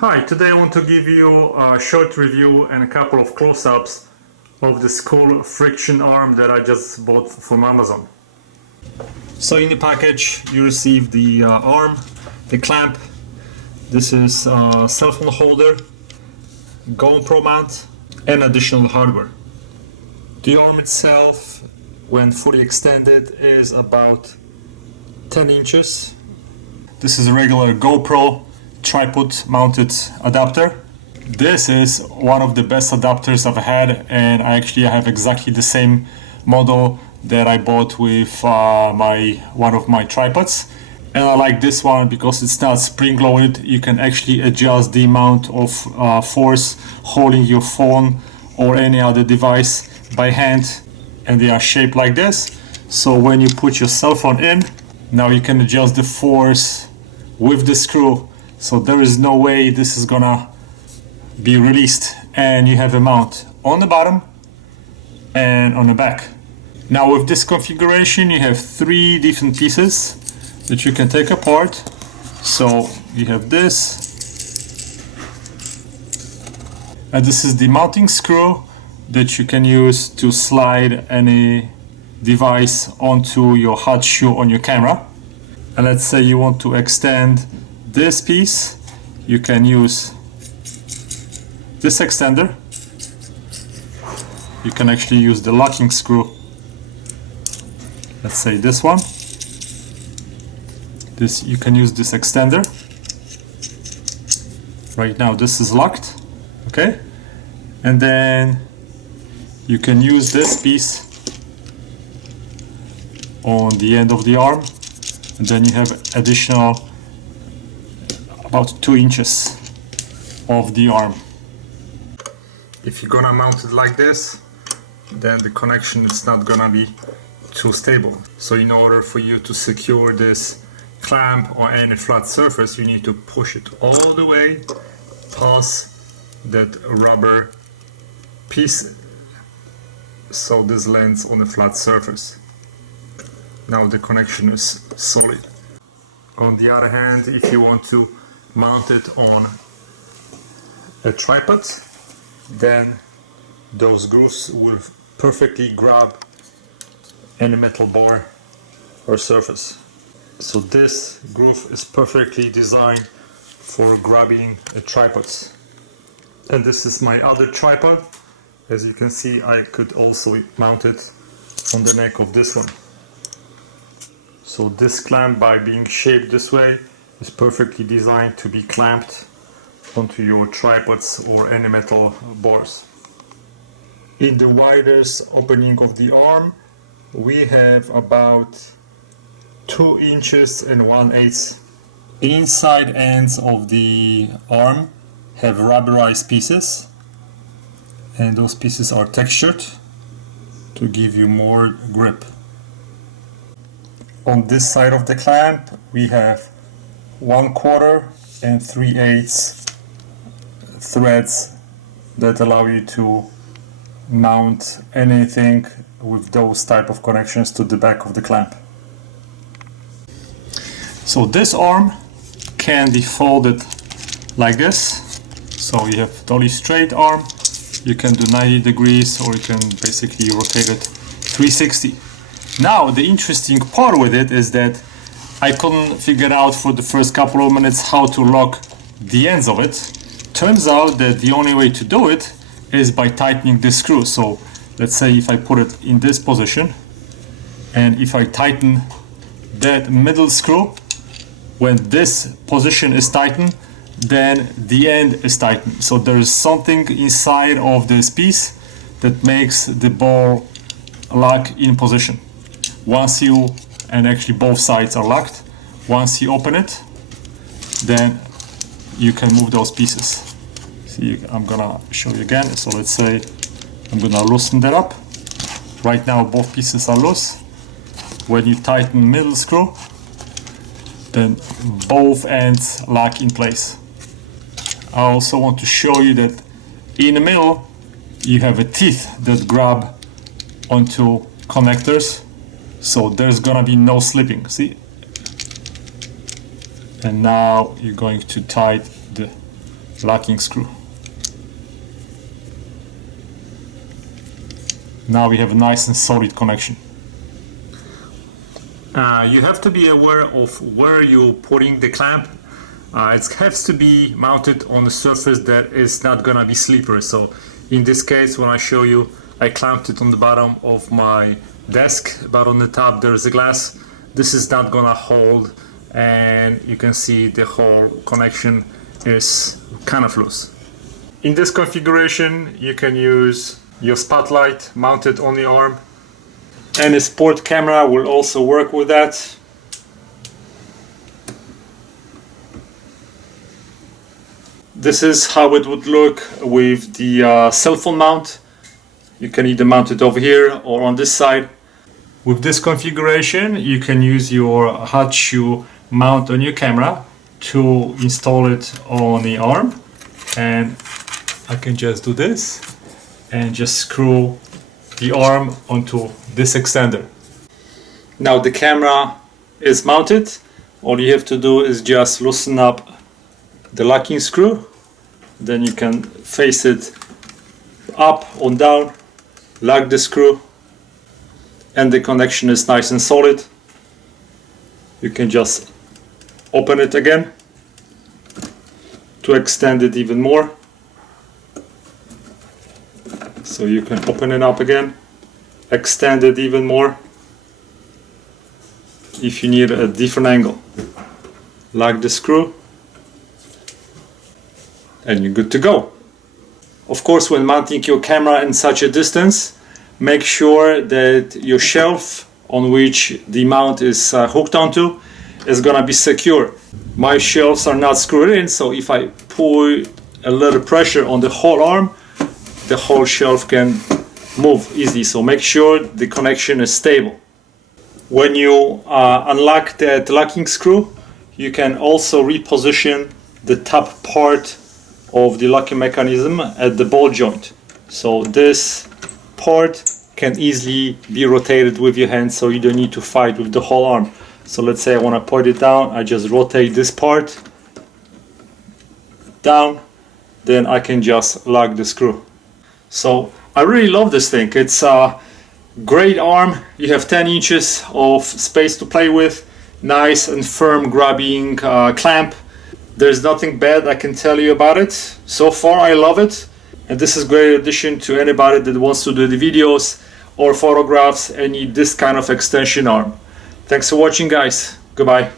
Hi, today I want to give you a short review and a couple of close-ups of this cool friction arm that I just bought from Amazon. So in the package you receive the arm, the clamp, this is a cell phone holder, GoPro mount and additional hardware. The arm itself, when fully extended, is about 10 inches. This is a regular GoPro tripod mounted adapter. This is one of the best adapters I've had, and I actually have exactly the same model that I bought with one of my tripods. And I like this one because it's not spring loaded. You can actually adjust the amount of force holding your phone or any other device by hand, and they are shaped like this. So when you put your cell phone in, now you can adjust the force with the screw. So there is no way this is gonna be released, and you have a mount on the bottom and on the back. Now with this configuration you have 3 different pieces that you can take apart. So you have this, and this is the mounting screw that you can use to slide any device onto your hot shoe on your camera. And let's say you want to extend this piece, you can use this extender. You can actually use the locking screw. Let's say this one. You can use this extender. Right now this is locked, okay? And then you can use this piece on the end of the arm, and then you have additional about 2 inches of the arm. If you're gonna mount it like this, then the connection is not gonna be too stable. So in order for you to secure this clamp on any flat surface, you need to push it all the way past that rubber piece, so this lands on a flat surface. Now the connection is solid. On the other hand, if you want to mount it on a tripod, then those grooves will perfectly grab any metal bar or surface. So this groove is perfectly designed for grabbing a tripod. And this is my other tripod. As you can see, I could also mount it on the neck of this one. So this clamp, by being shaped this way, is perfectly designed to be clamped onto your tripods or any metal bars. In the widest opening of the arm, we have about 2 inches and 1/8. The inside ends of the arm have rubberized pieces, and those pieces are textured to give you more grip. On this side of the clamp we have 1/4 and 3/8 threads that allow you to mount anything with those type of connections to the back of the clamp. So this arm can be folded like this. So you have totally straight arm, you can do 90 degrees, or you can basically rotate it 360. Now the interesting part with it is that I couldn't figure out for the first couple of minutes how to lock the ends of it. Turns out that the only way to do it is by tightening this screw. So let's say if I put it in this position, and if I tighten that middle screw, when this position is tightened, then the end is tightened. So there is something inside of this piece that makes the ball lock in position. Once you, and actually both sides are locked, once you open it, then you can move those pieces. See, I'm gonna show you again. So let's say I'm gonna loosen that up. Right now both pieces are loose. When you tighten middle screw, then both ends lock in place. I also want to show you that in the middle you have a teeth that grab onto connectors, so there's gonna be no slipping. See? And now you're going to tighten the locking screw. Now we have a nice and solid connection. You have to be aware of where you're putting the clamp. It has to be mounted on a surface that is not gonna be slippery. So in this case, when I show you, I clamped it on the bottom of my desk, but on the top there's a glass. This is not gonna hold, and you can see the whole connection is kind of loose. In this configuration, you can use your spotlight mounted on the arm, and a sport camera will also work with that. This is how it would look with the cell phone mount. You can either mount it over here or on this side. With this configuration, you can use your hot shoe mount on your camera to install it on the arm, and I can just do this and just screw the arm onto this extender. Now the camera is mounted. All you have to do is just loosen up the locking screw, then you can face it up or down, lock the screw, and the connection is nice and solid. You can just open it again to extend it even more. So you can open it up again, extend it even more if you need a different angle. Lock the screw and you're good to go. Of course, when mounting your camera in such a distance, make sure that your shelf on which the mount is hooked onto is gonna be secure. My shelves are not screwed in, so if I put a little pressure on the whole arm, the whole shelf can move easily. So make sure the connection is stable. When you unlock that locking screw, you can also reposition the top part of the locking mechanism at the ball joint. So this part can easily be rotated with your hand, so you don't need to fight with the whole arm. So let's say I want to put it down, I just rotate this part down, then I can just lock the screw. So I really love this thing. It's a great arm. You have 10 inches of space to play with, nice and firm grabbing clamp. There's nothing bad I can tell you about it. So far I love it, and this is a great addition to anybody that wants to do the videos or photographs and need this kind of extension arm. Thanks for watching, guys. Goodbye.